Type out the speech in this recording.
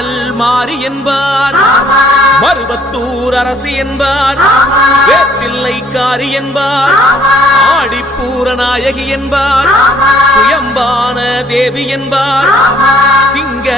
மஞ்சள் மாறி என்பார், மருவத்தூர் அரசி என்பார், வேப்பிள்ளைக்காரி என்பார், ஆடிப்பூர நாயகி என்பார், சுயம்பான தேவி என்பார், சிங்க